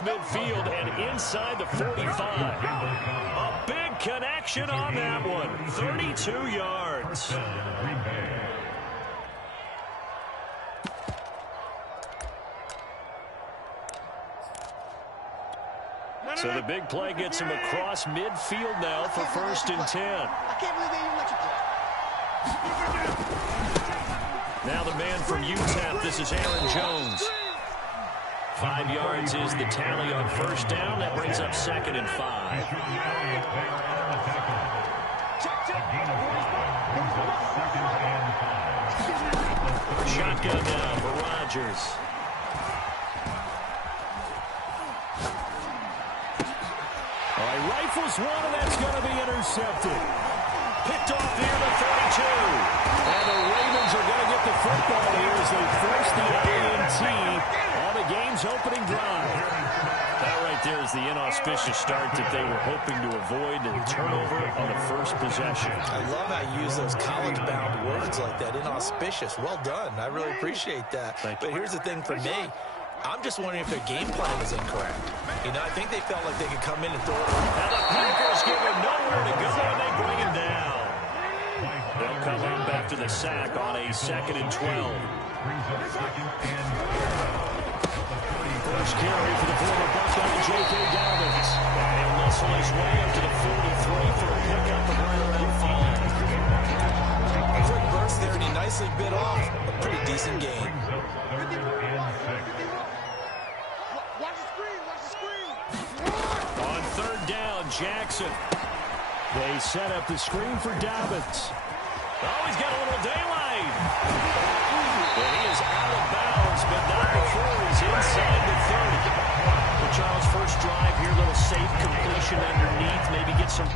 midfield and inside the 45. A big connection on that one. 32 yards. So the big play gets him across midfield now for 1st and 10. I can't believe they even let you play. Now the man from UTEP, this is Aaron Jones. 5 yards is the tally on 1st down. That brings up 2nd and 5. Shotgun now for Rodgers. All right, rifles one, and that's going to be intercepted. Picked off near the 32. And the Ravens are going to get the football here as they force the INT on the game's opening drive. That right there is the inauspicious start that they were hoping to avoid, and turnover on the first possession. I love how you use those college-bound words like that, inauspicious. Well done. I really appreciate that. But here's the thing for me. I'm just wondering if their game plan was incorrect. You know, I think they felt like they could come in and throw it. And the Packers give him nowhere to go, and they bring him down. They'll come up after the sack on a 2nd and 12. First carry for the former Buckeye, J.K. Dobbins. And he'll muscle his way up to the 43 for a pickup of right around 5. A quick burst there, and he nicely bit off a pretty decent gain. On 3rd down, Jackson. They set up the screen for Dobbins. Oh, he's got a little daylight. And he is out of bounds, but not before he's inside the 30. For Charles' first drive here, little safe completion underneath. Maybe get some...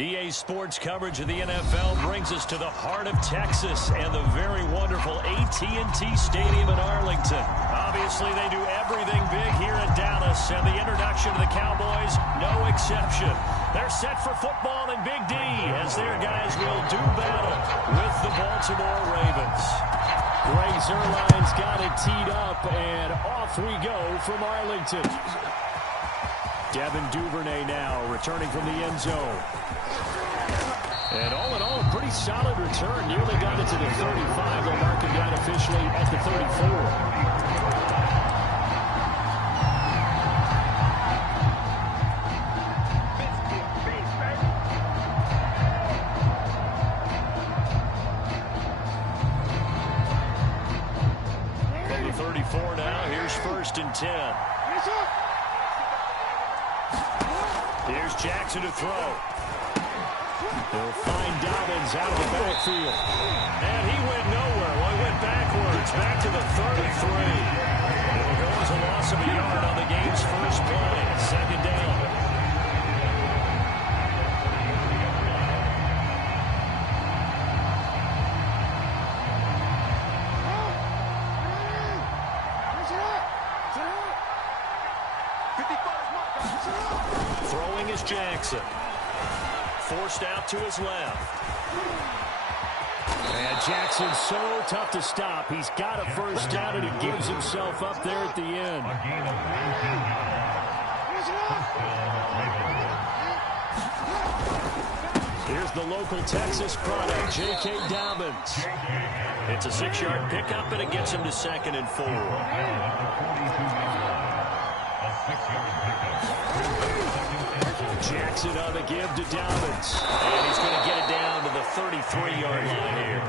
EA Sports coverage of the NFL brings us to the heart of Texas and the very wonderful AT&T Stadium in Arlington. Obviously, they do everything big here in Dallas, and the introduction to the Cowboys, no exception. They're set for football in Big D as their guys will do battle with the Baltimore Ravens. Greg Zuerlein's got it teed up, and off we go from Arlington. Devin Duvernay now returning from the end zone. And all in all, pretty solid return. Nearly got it to the 35. They'll mark him down officially at the 34. and 10. Here's Jackson to throw. He'll find Dobbins out of the backfield. And he went nowhere. Well, he went backwards, back to the 33. It'll go as a loss of a yard on the game's first play. Second down. Throwing is Jackson. Forced out to his left. And Jackson's so tough to stop. He's got a first down, and he gives himself up there at the end. Here's the local Texas product, J.K. Dobbins. It's a 6-yard pickup, and it gets him to 2nd and 4. Jackson on the give to Dobbins. And he's going to get it down to the 33-yard line here.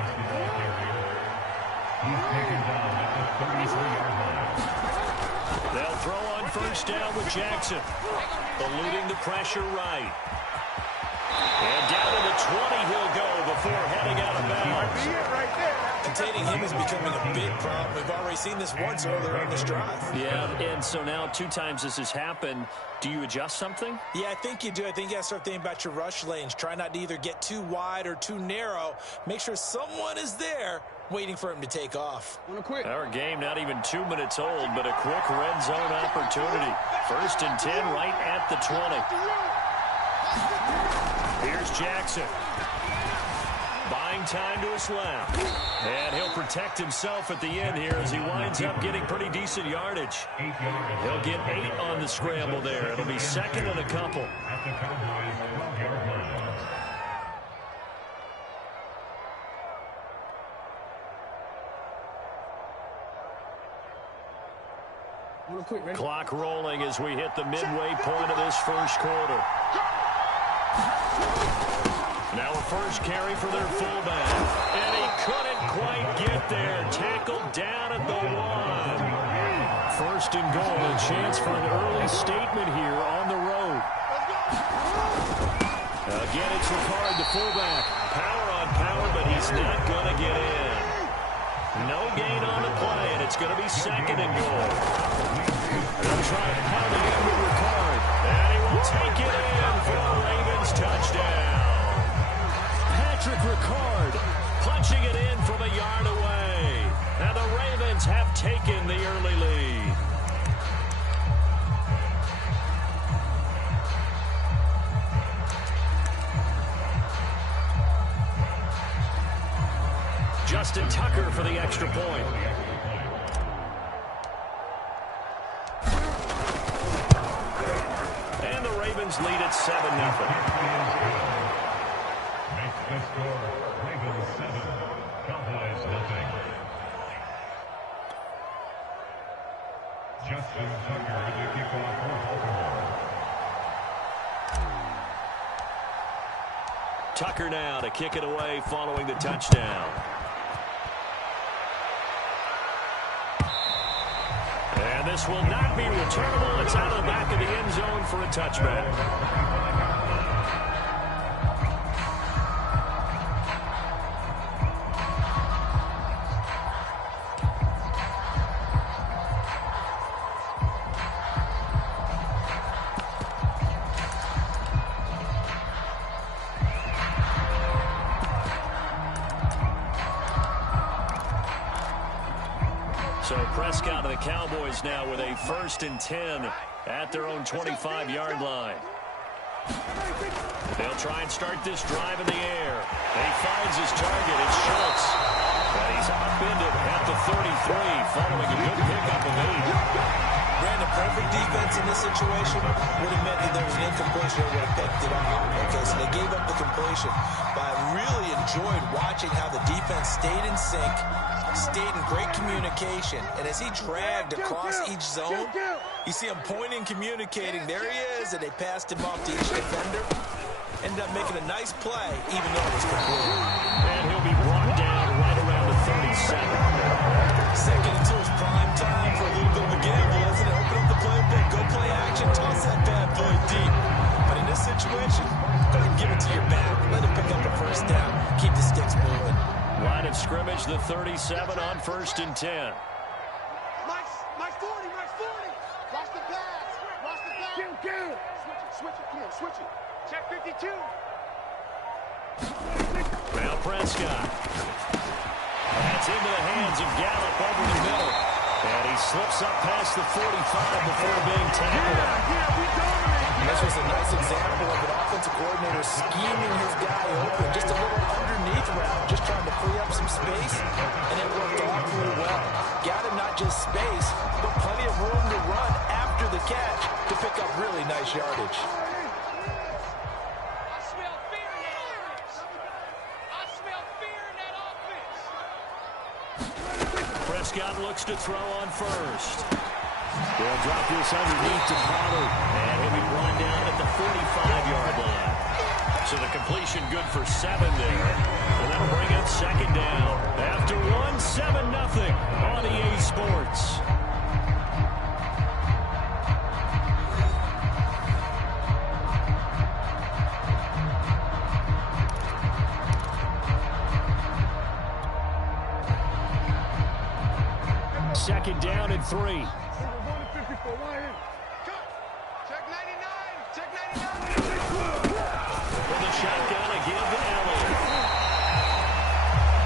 They'll throw on first down with Jackson. Eluding the pressure right. And down to the 20 he'll go before heading out of bounds. Containing him is becoming a big problem. We've already seen this once earlier on this drive. Yeah, and so now 2 times this has happened. Do you adjust something? Yeah, I think you do. I think you got to start thinking about your rush lanes. Try not to either get too wide or too narrow. Make sure someone is there waiting for him to take off. Our game not even 2 minutes old, but a quick red zone opportunity. 1st and 10 right at the 20. Here's Jackson. Buying time to his left. And he'll protect himself at the end here as he winds up getting pretty decent yardage. He'll get 8 on the scramble there. It'll be 2nd and a couple. Clock rolling as we hit the midway point of this first quarter. Now a first carry for their fullback. And he couldn't quite get there. Tackled down at the 1. 1st and goal. A chance for an early statement here on the road. Again, it's Ricard, the fullback. Power on power, but he's not going to get in. No gain on the play, and it's going to be 2nd and goal. They'll try to pound it in with Ricard. And he will take it in for a Ravens touchdown. Patrick Ricard punching it in from a yard away. And the Ravens have taken the early lead. Justin Tucker for the extra point. And the Ravens lead at 7-0. The score, Ravens 7, Cowboys 0. Justin Tucker, the kickoff for Baltimore. Tucker now to kick it away following the touchdown. And this will not be returnable. It's out of the back of the end zone for a touchback. So Prescott and the Cowboys now with a 1st and 10 at their own 25-yard line. They'll try and start this drive in the air. And he finds his target. It's Schultz. And he's upended at the 33 following a good pickup of 8. Brandon, perfect defense in this situation would have meant that there was an incompletion that would have picked it off. Okay, so they gave up the completion. But I really enjoyed watching how the defense stayed in sync, stayed in great communication, and as he dragged across each zone, you see him pointing, communicating. There he is, and they passed him off to each defender. Ended up making a nice play, even though it was complete. And he'll be brought down right around the 37. Second until it's prime time for a little bit of a gamble, isn't it? situation, go ahead and give it to your back. Let him pick up a first down. Keep the sticks moving. Line of scrimmage, the 37 on 1st and 10. Mike's 40, Mike's 40. Watch the pass. Watch the pass. Kill. Switch it. Come on, switch it. Check 52. Now Prescott. That's into the hands of Gallup over the middle. And he slips up past the 45 before being tackled. We dominate. This was a nice example of an offensive coordinator scheming his guy open. Just a little underneath route, just trying to free up some space, and it worked awfully well. Got him not just space, but plenty of room to run after the catch to pick up really nice yardage. Prescott looks to throw on first. They'll drop this underneath to Pollard, and he'll be brought down at the 45-yard line. So the completion good for 7 there. And that'll bring up 2nd down. After 1, 7-0 on EA Sports. Second down and 3. Check 99. Check 99. With a shotgun, a give to Elliott.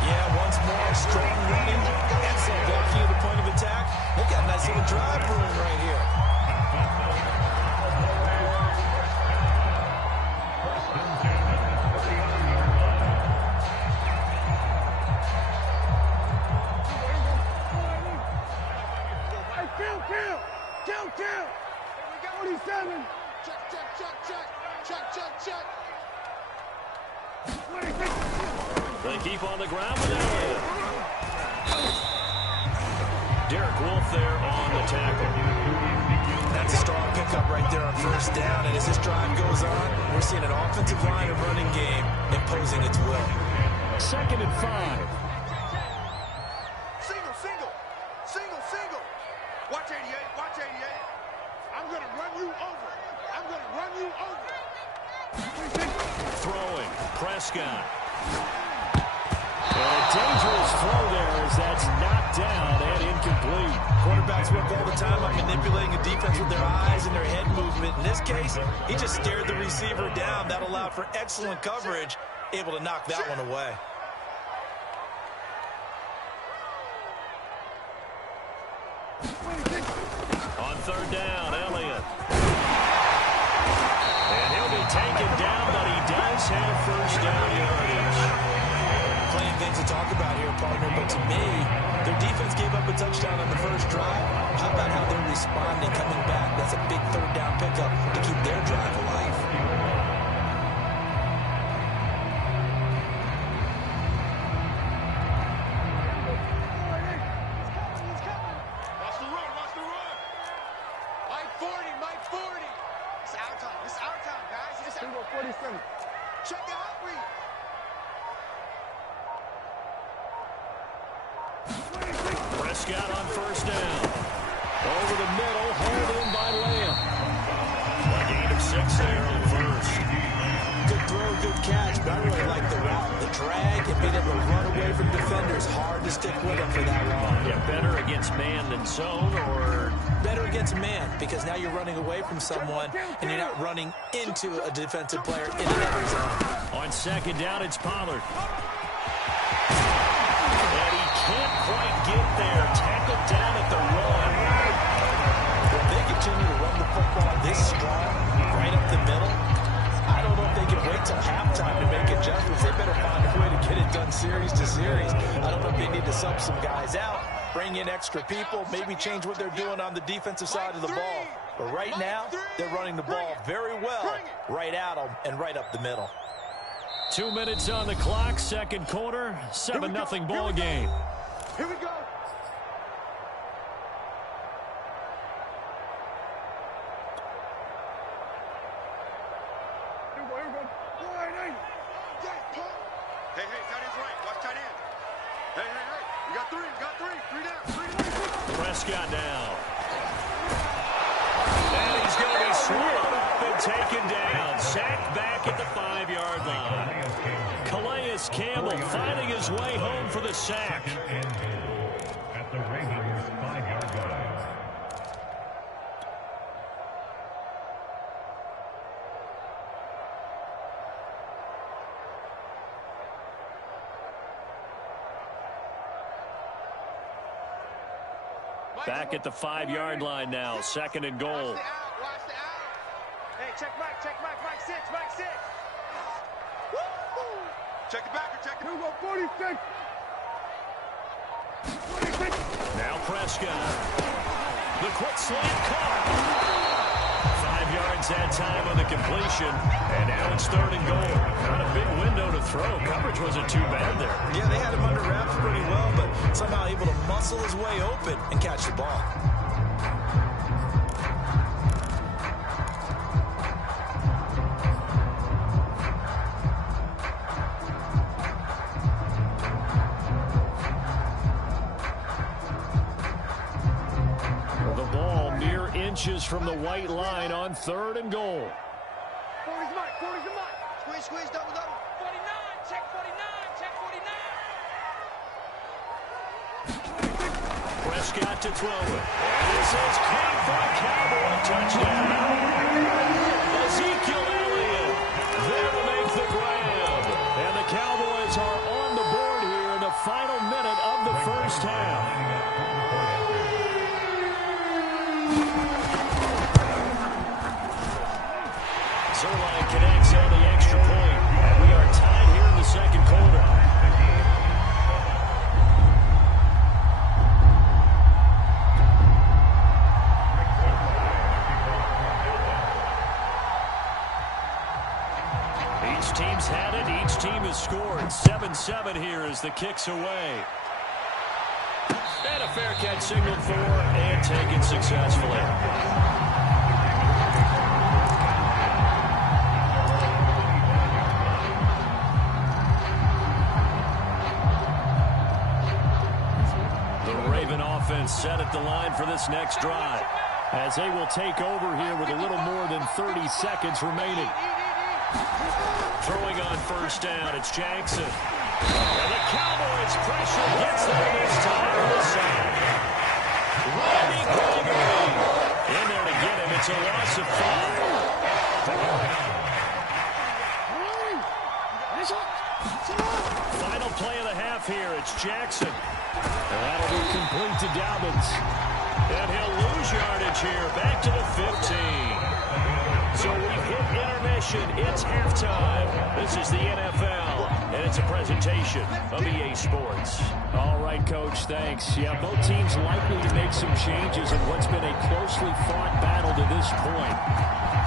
Yeah, once more, strong running. Excellent blocking at the point of attack. They got a nice little drive room right here. Kill. 47. Check. They keep on the ground with Elliott. Derek Wolfe there on the tackle. That's a strong pickup right there on 1st down. And as this drive goes on, we're seeing an offensive line and running game imposing its will. 2nd and 5. Single. Watch 88. I'm going to run you over. Throwing. Prescott. And a dangerous throw there as that's knocked down and incomplete. Quarterbacks work all the time on manipulating a defense with their eyes and their head movement. In this case, he just stared the receiver down. That allowed for excellent coverage, able to knock that one away. On 3rd down, Elliott. And he'll be taken down, but he does have 1st down yardage. Plenty of things to talk about here, partner, but to me, their defense gave up a touchdown on the first drive. How about how they're responding, coming back? That's a big 3rd down pickup to keep their drive alive. Watch the run. Mike 40. It's our time, guys. It's 47. Check your hot read. Prescott on 1st down. Over the middle, hauled in by Lamb. A gain of 6 there on 1st. Good throw, good catch, but I really like the route. The drag and being able to run away from defenders. Hard to stick with them for that long. Yeah, better against man than zone, or better against man, because now you're running away from someone and you're not running into a defensive player in another zone. on 2nd down, it's Pollard. And he can't quite get there. Tackled down at the run. If they continue to run the football this strong, right up the middle, I don't know if they can wait till halftime to make adjustments. They better find a way to get it done series to series. I don't know if they need to sub some guys out, bring in extra people, maybe change what they're doing on the defensive side of the ball. But right now, they're running the ball very well right at them and right up the middle. 2 minutes on the clock, second quarter, 7-0 ball game. Here we go. Hey, tight end's right. Watch tight end. Hey. You got three. Three down. Prescott down. And he's going to be swallowed up taken down. Sacked back at the 5-yard line. Calais Campbell finding his way home for the sack. At the Ravens 5-yard line. Back at the 5-yard line now. 2nd and goal. Watch the out. Hey, check Mike, Mike 6, Mike 6. Woo! Check the backer, check the... 46. Now Prescott. The quick slant caught. 5 yards that time on the completion. And now it's 3rd and goal. Not a big window to throw. Coverage wasn't too bad there. Yeah, they had him under wraps pretty well, but somehow able to muscle his way open and catch the ball. Inches from the white line on 3rd and goal. 40's Mike, 40's the Mike. Squeeze, double. 49, check 49. Prescott to throw it. And this is caught for a Cowboy touchdown. Ezekiel Elliott there to make the grab. And the Cowboys are on the board here in the final minute of the 1st half. Zerline connects on the extra point, and we are tied here in the 2nd quarter. Each team's had it, each team has scored. 7-7 here as the kick's away. And a fair catch signaled for and taken successfully. Offense set at the line for this next drive as they will take over here with a little more than 30 seconds remaining. Throwing on 1st down, it's Jackson. And the Cowboys pressure gets there this time for the sack. Randy Gregory in there to get him. It's a loss of 5. Final play of the half here. It's Jackson. And that'll be complete to Dobbins. And he'll lose yardage here. Back to the 15. So we've hit intermission. It's halftime. This is the NFL. And it's a presentation of EA Sports. All right, Coach, thanks. Yeah, both teams likely to make some changes in what's been a closely fought battle to this point.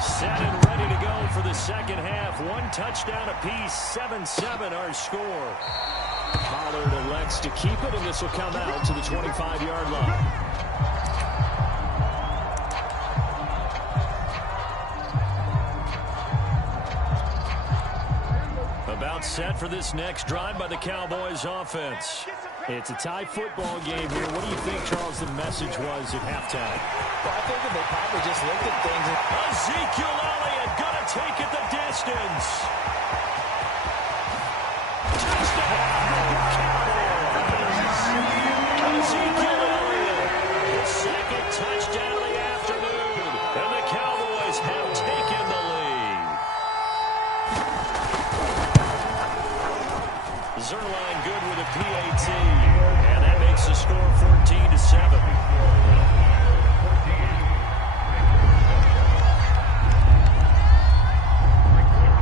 Set and ready to go for the 2nd half. 1 touchdown apiece. 7-7 our score. Pollard elects to keep it, and this will come out to the 25-yard line. About set for this next drive by the Cowboys offense. It's a tie football game here. What do you think, Charles, the message was at halftime? Well, I think that they probably just looked at things. Ezekiel Elliott gonna take it the distance. Touchdown! Ezekiel Elliott, the 2nd touchdown of the afternoon, and the Cowboys have taken the lead. Zerline good with a PAT, and that makes the score 14-7.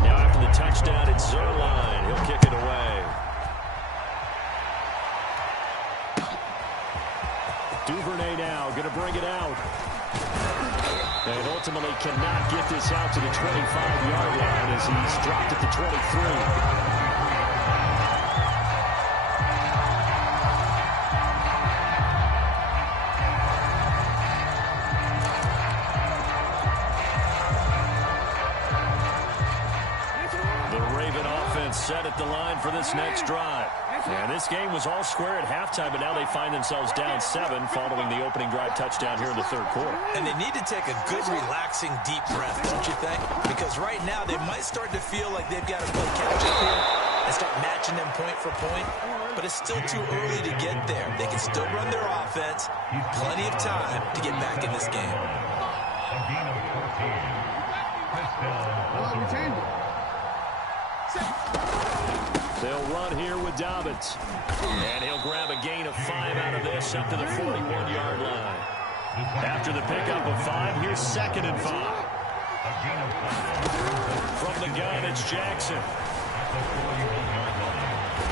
Now after the touchdown, it's Zerline. He'll kick it away. Duvernay now going to bring it out. And ultimately cannot get this out to the 25-yard line as he's dropped at the 23. Set at the line for this next drive. And this game was all square at halftime, but now they find themselves down 7 following the opening drive touchdown here in the third quarter. And they need to take a good, relaxing, deep breath, don't you think? Because right now they might start to feel like they've got to play catch-up here and start matching them point for point. But it's still too early to get there. They can still run their offense. Plenty of time to get back in this game. They'll run here with Dobbins. And he'll grab a gain of 5 out of this up to the 41-yard line. After the pickup of 5, here's 2nd and 5. From the gun, it's Jackson.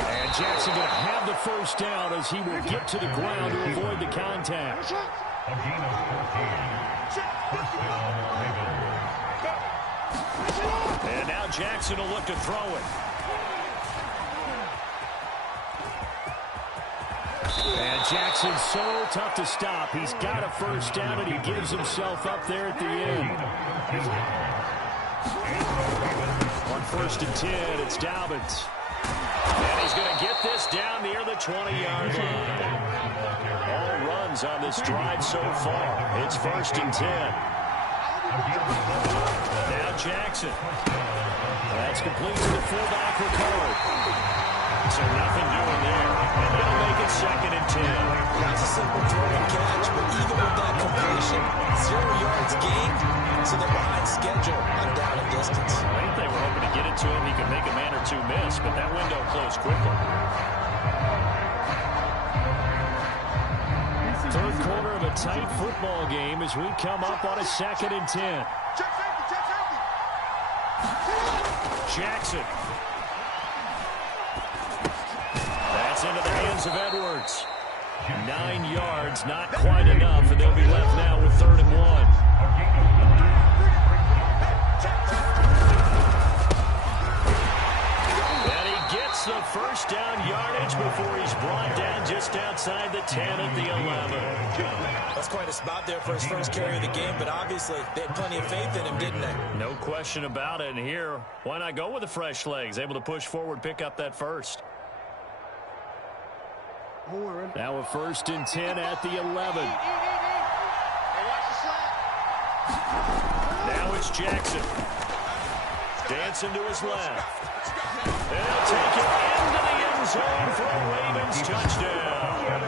And Jackson going to have the first down as he will get to the ground to avoid the contact. And now Jackson will look to throw it. And Jackson's so tough to stop. He's got a first down, and he gives himself up there at the end. On 1st and 10, it's Dobbins. And he's going to get this down near the 20-yard line. All runs on this drive so far. It's 1st and 10. Now Jackson. That's complete to the fullback for Cole. So nothing doing there. And they'll make it 2nd and 10. That's a simple throw and catch, but even with that completion, 0 yards gained, so they're behind schedule on down and distance. I think they were hoping to get it to him. He could make a man or two miss, but that window closed quickly. Third quarter of a tight football game as we come up on a 2nd and 10. Jackson. That's into the hands of Edwards. 9 yards, not quite enough, and they'll be left now with 3rd and 1. And he gets the first down yardage before he's brought down just outside the 10 at the 11. That's quite a spot there for his first carry of the game, but obviously they had plenty of faith in him, didn't they? No question about it. And here, why not go with the fresh legs? Able to push forward, pick up that first. Now a 1st and 10 at the 11. Now it's Jackson. Dancing to his left. And he'll take it into the end zone for a Ravens touchdown.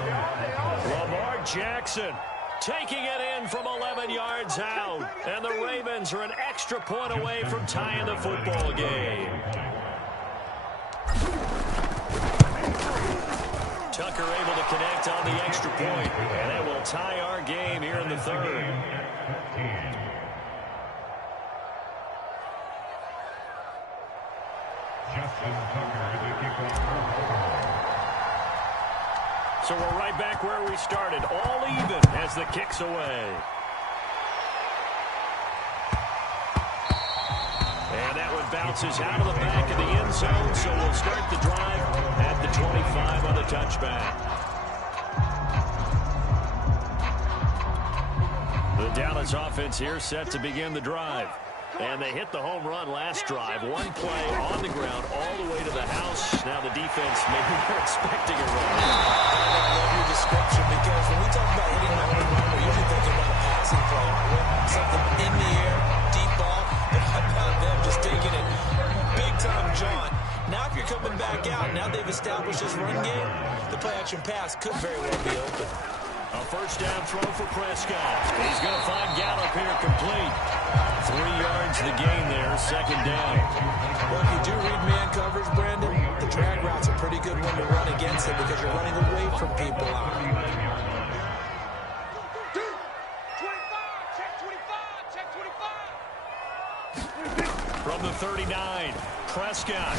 Lamar Jackson taking it in from 11 yards out. And the Ravens are an extra point away from tying the football game. Tucker able to connect on the extra point, and that will tie our game here in the 3rd. So we're right back where we started, all even as the kick's away. And that one bounces out of the back of the end zone, so we'll start the drive at the 25 on the touchback. The Dallas offense here set to begin the drive. And they hit the home run last drive. One play on the ground all the way to the house. Now the defense, maybe they're expecting a run. I love your description because when we talk about hitting a home run, we're usually thinking about a passing play. Something in the air, deep ball. But how about them just taking it big-time jaunt? Now if you're coming back out, now they've established this run game, the play-action pass could very well be open. A first down throw for Prescott. He's going to find Gallup here complete. 3 yards the gain there, 2nd down. Well, if you do read man coverage, Brandon, the drag route's a pretty good one to run against it because you're running away from people out. From the 39, Prescott.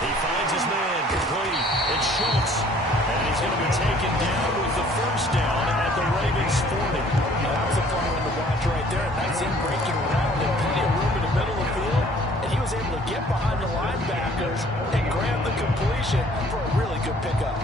He finds his man complete. It's Schultz. And he's going to be taken down with the first down at the Ravens 40. Now, that was a fun one to watch right there. Nice in-breaking round and plenty of room in the middle of the field. And he was able to get behind the linebackers and grab the completion for a really good pickup.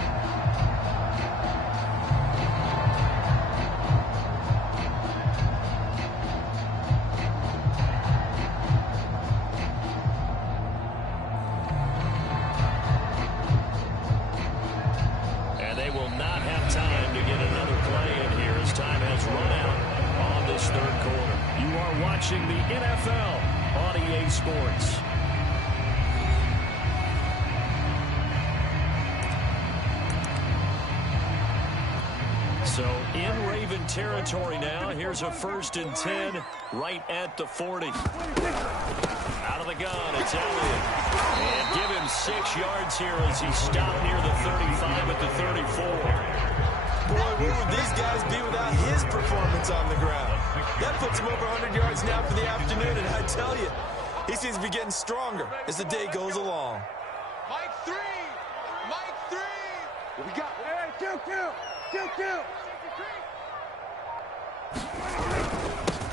are watching the NFL on EA Sports. So in Raven territory now. Here's a 1st and 10 right at the 40. Out of the gun, it's Elliott. And give him 6 yards here as he stopped near the 35 at the 34. Boy, where would these guys be without his performance on the ground? That puts him over 100 yards now for the afternoon, and I tell you, he seems to be getting stronger as the day goes along. Mike 3! Mike 3! What we got? Hey, kill!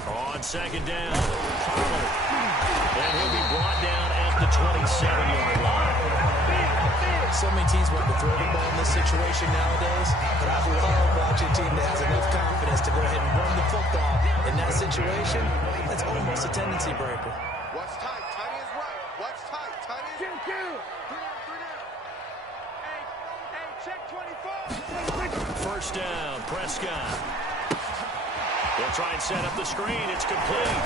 On 2nd down, Pollard. And he'll be brought down at the 27-yard line. So many teams want to throw the ball in this situation nowadays, but I love watching a team that has enough confidence to go ahead and run the football. In that situation, that's almost a tendency breaker. What's tight? Tight is right. What's tight? Tight is... Kill! 3 down. Hey, check 24. 1st down, Prescott. They'll try and set up the screen. It's complete.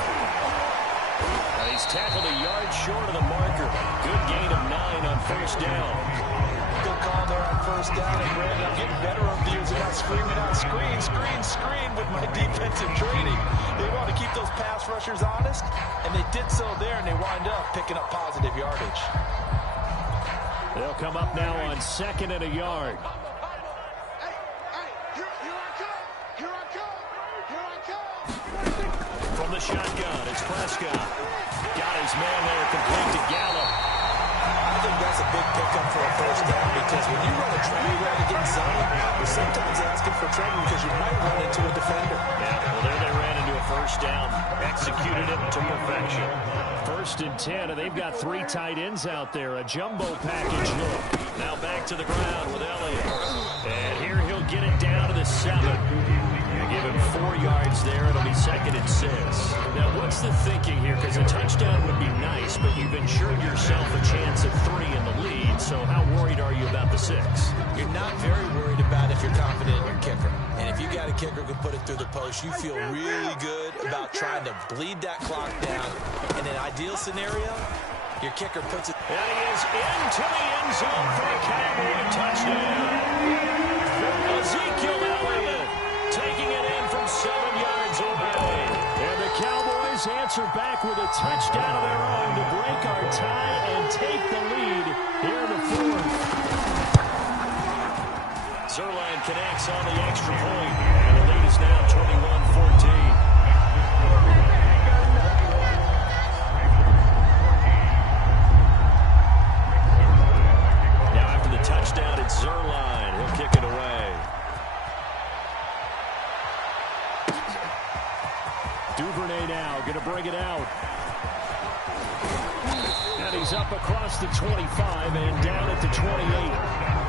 And he's tackled a yard short of the marker. Good gain of 9 on 1st down. Good call there on 1st down. And Brandon, I'm getting better over the years about screaming out, screen with my defensive training. They want to keep those pass rushers honest, and they did so there, and they wind up picking up positive yardage. They'll come up now on 2nd and a yard. From the shotgun, it's Prescott. Got his man there, complete to Gallup. I think that's a big pickup for a 1st down, because when you run a travel route against zone, you're sometimes asking for trouble because you might run into a defender. Yeah, well, there they ran into a 1st down. Executed it to perfection. 1st and 10, and they've got 3 tight ends out there. A jumbo package look. Now back to the ground with Elliott. And here he'll get it down to the 7. Give him 4 yards there. It'll be 2nd and 6. Now, what's the thinking here? Because a touchdown would be nice, but you've ensured yourself a chance at 3 in the lead. So how worried are you about the 6? You're not very worried about if you're confident in your kicker. And if you got a kicker who can put it through the post, you feel really good about trying to bleed that clock down. In an ideal scenario, your kicker puts it. And he is into the end zone for a Cowboy touchdown. Ezekiel Elliott taking it in from 7 yards away. And the Cowboys answer back with a touchdown of their own to break our tie and take the lead here in the 4th. Zerline connects on the extra point, and the lead is now 21-14. Now after the touchdown, it's Zerline. He'll kick it away. Duvernay now going to bring it out. And he's up across the 25 and down at the 28.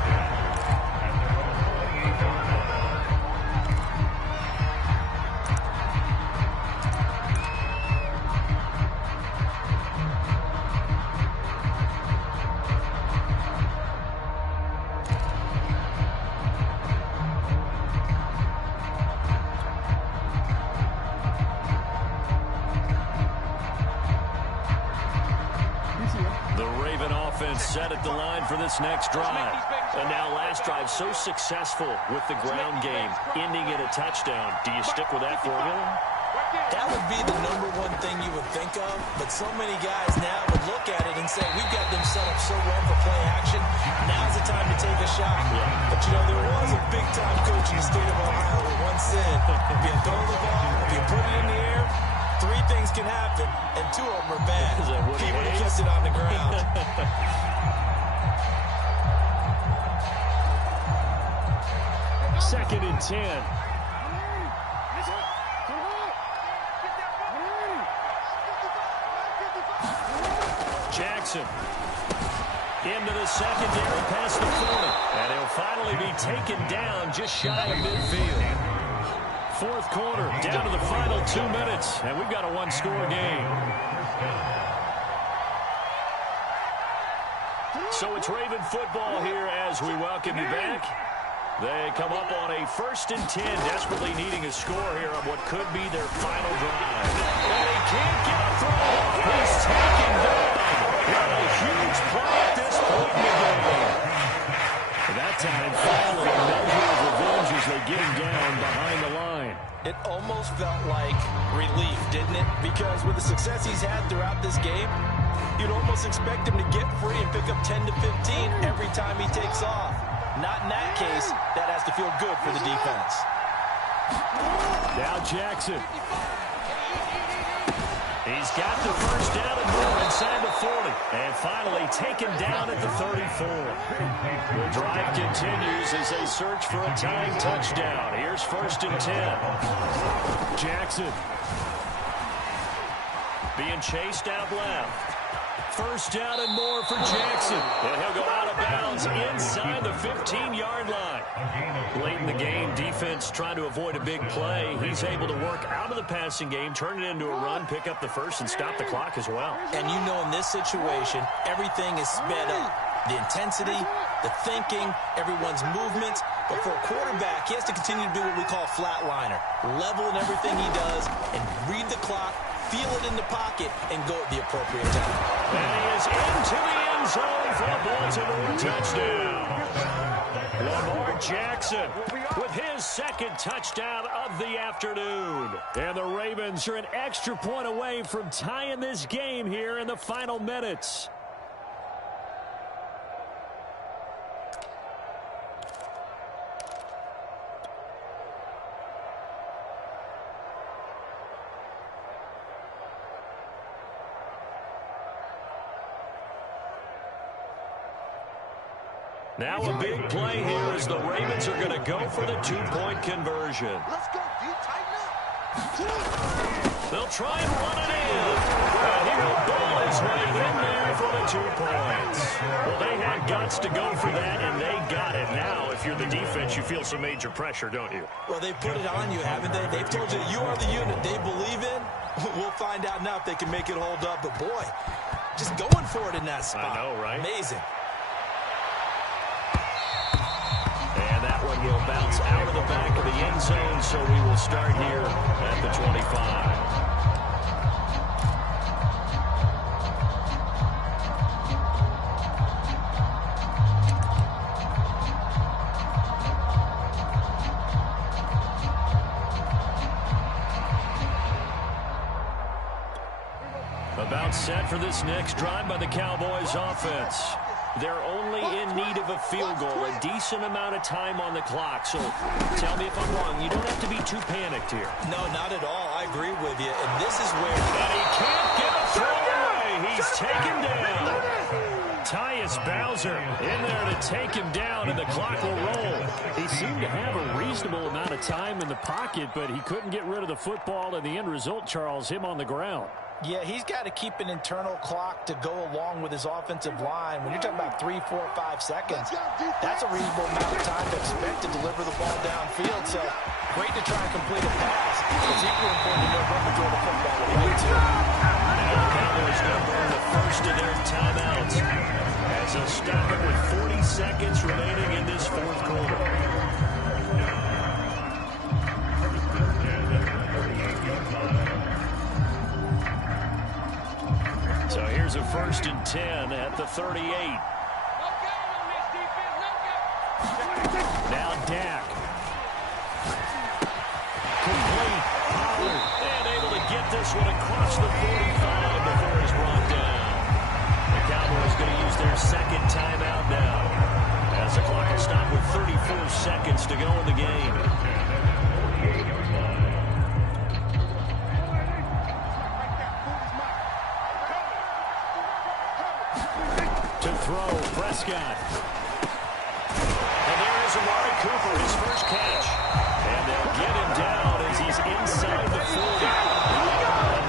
Set at the line for this next drive. And now last drive so successful with the ground game, ending in a touchdown. Do you stick with that formula? That would be the #1 thing you would think of, but so many guys now would look at it and say, we've got them set up so well for play action. Now's the time to take a shot. Yeah. But, you know, there was a big-time coach in the state of Ohio who once said, if you throw the ball, if you put it in the air, 3 things can happen, and 2 of them are bad. He would have kept it on the ground. 2nd and 10. Jackson into the secondary past the 40. And he'll finally be taken down just shy of midfield. 4th quarter, down to the final 2 minutes. And we've got a 1-score game. So it's Raven football here as we welcome you back. They come up on a 1st and 10, desperately needing a score here on what could be their final drive. And he can't get a throw off. He's taken down. What a huge play at this point in the game. And that time, finally, a measure of revenge as they get him down behind the line. It almost felt like relief, didn't it? Because with the success he's had throughout this game, you'd almost expect him to get free and pick up 10 to 15 every time he takes off. Not in that case. That has to feel good for the defense. Now Jackson. He's got the first down and more inside the 40. And finally taken down at the 34. The drive continues as they search for a tying touchdown. Here's 1st and 10. Jackson. Being chased out left. First down and more for Jackson. And he'll go out of bounds inside the 15-yard line. Late in the game, defense trying to avoid a big play. He's able to work out of the passing game, turn it into a run, pick up the first, and stop the clock as well. And you know in this situation, everything is sped up. The intensity, the thinking, everyone's movements. But for a quarterback, he has to continue to do what we call flatliner. Level in everything he does and read the clock, feel it in the pocket, and go at the appropriate time. And he is into the end zone for a Baltimore touchdown. Lamar Jackson with his 2nd touchdown of the afternoon. And the Ravens are an extra point away from tying this game here in the final minutes. Now a big play here as the Ravens are going to go for the 2-point conversion. Let's go, D. Tighten up. They'll try and run it in. And he'll ball his way in there for the 2 points. Well, they had guts to go for that, and they got it. Now, if you're the defense, you feel some major pressure, don't you? Well, they put it on you, haven't they? They've told you that you are the unit they believe in. We'll find out now if they can make it hold up. But, boy, just going for it in that spot. I know, right? Amazing. And that one will bounce out of the back of the end zone, so we will start here at the 25. About set for this next drive by the Cowboys offense. They're only in need of a field goal, a decent amount of time on the clock. So tell me if I'm wrong. You don't have to be too panicked here. No, not at all. I agree with you. And this is where... And he can't get a throw away. He's taken down. Tyus Bowser in there to take him down, and the clock will roll. He seemed to have a reasonable amount of time in the pocket, but he couldn't get rid of the football, and the end result, Charles, him on the ground. Yeah, he's got to keep an internal clock to go along with his offensive line. When you're talking about 3, 4, 5 seconds, that's a reasonable amount of time to expect to deliver the ball downfield. So great to try and complete a pass. It's equally important to know when to throw the football away, too. Now the Cowboys going to burn the first of their timeouts as they'll stop it with 40 seconds remaining in this 4th quarter. So here's a 1st and 10 at the 38. Now Dak. Complete. Pollard. And able to get this one across the 45 before he's brought down. The Cowboys going to use their 2nd timeout now, as the clock will stop with 34 seconds to go in the game. Prescott. And there is Amari Cooper, his first catch. And they'll get him down as he's inside the 40.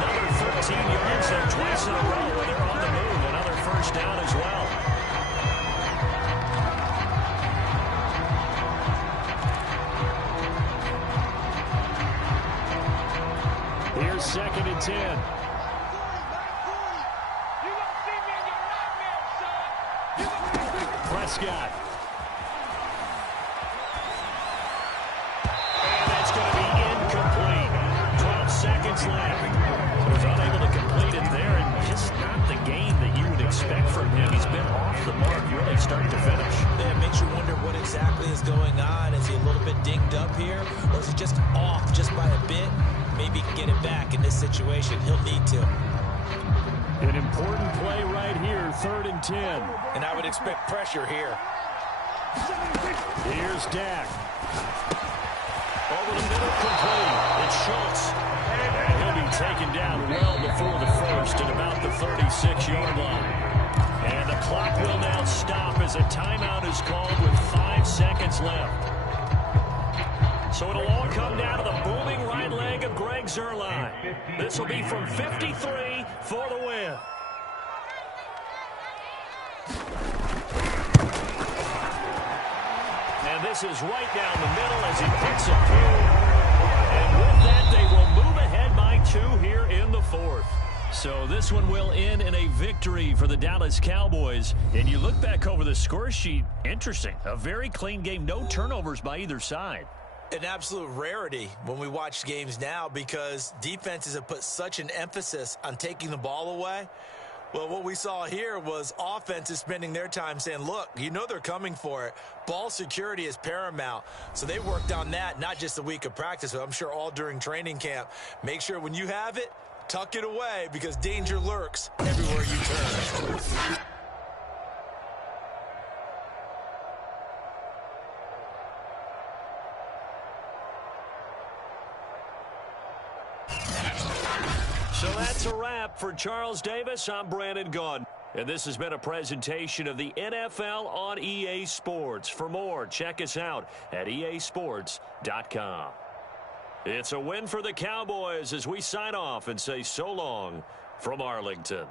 Another 13 yards there twice in a row, and they're on the move. Another first down as well. Here's 2nd and 10. Prescott. And that's going to be incomplete. 12 seconds left. He was unable start to finish. Yeah, it makes you wonder what exactly is going on. Is he a little bit dinged up here, or is he just off just by a bit? Maybe he can get it back in this situation. He'll need to. An important play right here, 3rd and 10. And I would expect pressure here. Here's Dak. Over the middle, complete. It's Schultz. And he'll be taken down well before the first at about the 36-yard line. And the clock will now stop as a timeout is called with 5 seconds left. So it'll all come down to the booming right leg of Greg Zuerlein. This will be from 53 for the win. And this is right down the middle as he picks up here. And with that, they will move ahead by 2 here in the 4th. So this one will end in a victory for the Dallas Cowboys. And you look back over the score sheet, interesting. A very clean game, no turnovers by either side. An absolute rarity when we watch games now because defenses have put such an emphasis on taking the ball away. Well, what we saw here was offenses spending their time saying, look, you know they're coming for it. Ball security is paramount. So they worked on that, not just a week of practice, but I'm sure all during training camp. Make sure when you have it, tuck it away because danger lurks everywhere you turn. So that's a wrap for Charles Davis. I'm Brandon Gaudin. And this has been a presentation of the NFL on EA Sports. For more, check us out at easports.com. It's a win for the Cowboys as we sign off and say so long from Arlington.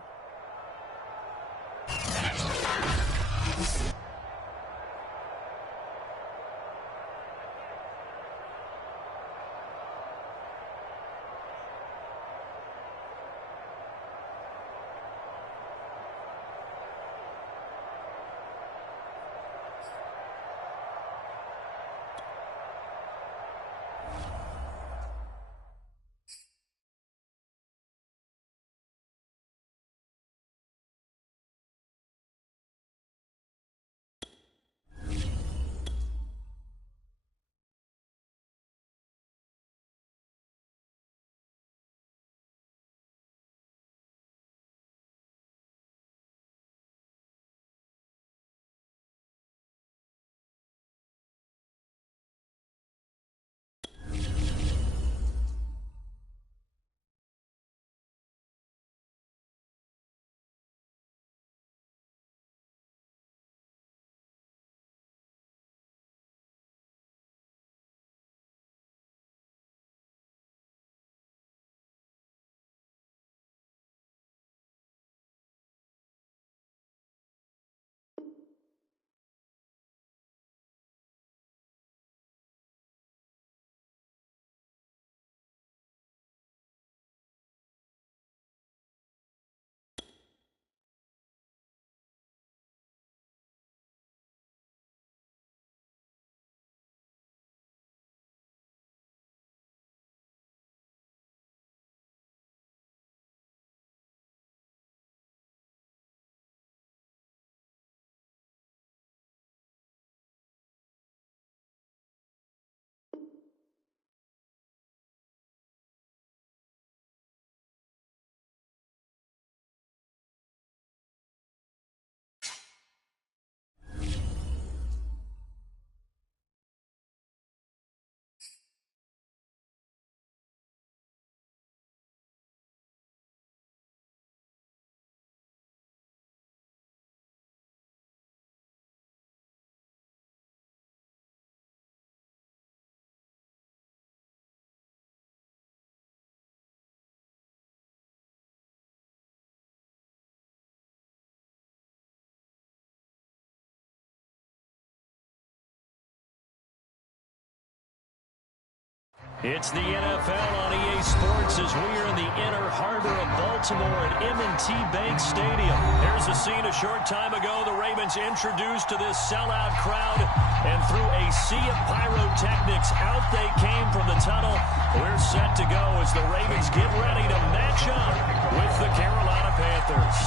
It's the NFL on EA Sports as we are in the inner harbor of Baltimore at M&T Bank Stadium. There's a scene a short time ago the Ravens introduced to this sellout crowd, and through a sea of pyrotechnics, out they came from the tunnel. We're set to go as the Ravens get ready to match up with the Carolina Panthers.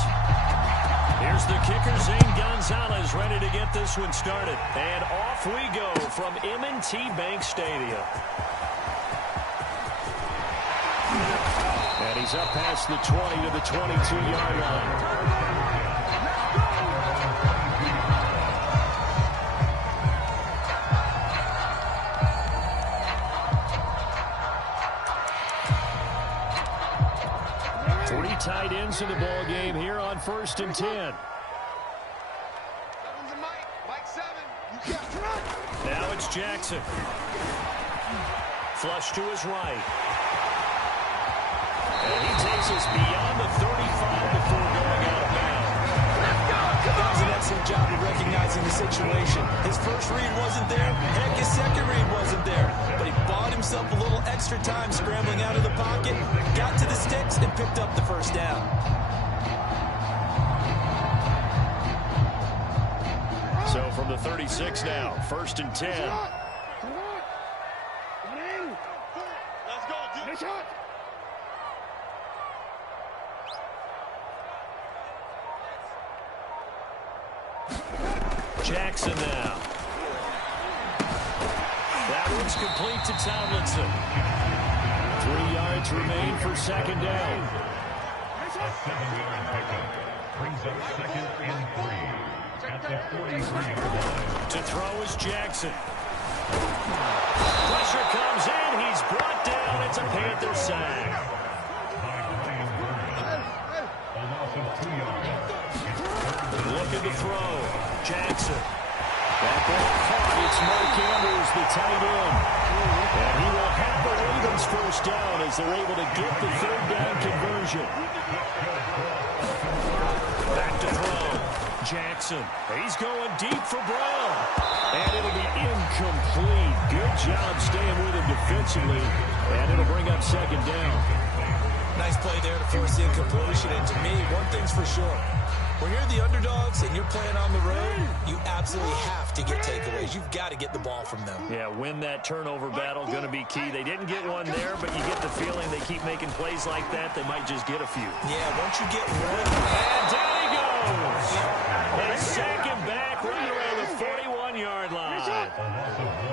Here Here's the kicker, Zane Gonzalez, ready to get this one started. And off we go from M&T Bank Stadium. And he's up past the 20 to the 22-yard line. Tight ends in the ball game here on 1st and 10. Now it's Jackson. Flush to his right. And he takes us beyond the 35 before going out of bounds. That was an excellent job of recognizing the situation. His first read wasn't there. Heck, his second read wasn't there. But he bought himself a little extra time scrambling out of the pocket, got to the sticks, and picked up the first down. So from the 36 now, 1st and 10. Let's go, dude. Jackson now. That one's complete to Tomlinson. 3 yards remain for 2nd down. A 7-yard pickup brings up 2nd and 3 at the 43-yard line. To throw is Jackson. Pressure comes in. He's brought down. It's a Panther sack. By Brian Burns. A loss of 2 yards. Looking to throw. Jackson. That ball caught. It's Mark Andrews, the tight end. And he will have the Ravens first down as they're able to get the 3rd down conversion. Back to throw. Jackson. He's going deep for Brown. And it'll be incomplete. Good job staying with him defensively. And it'll bring up 2nd down. Nice play there to force the incompletion. And to me, one thing's for sure. When you're the underdogs and you're playing on the road, you absolutely have to get takeaways. You've got to get the ball from them. Yeah, win that turnover battle, going to be key. They didn't get one there, but you get the feeling they keep making plays like that, they might just get a few. Yeah, once you get one. And down he goes. They sack him back right around the 41-yard line. A loss of 1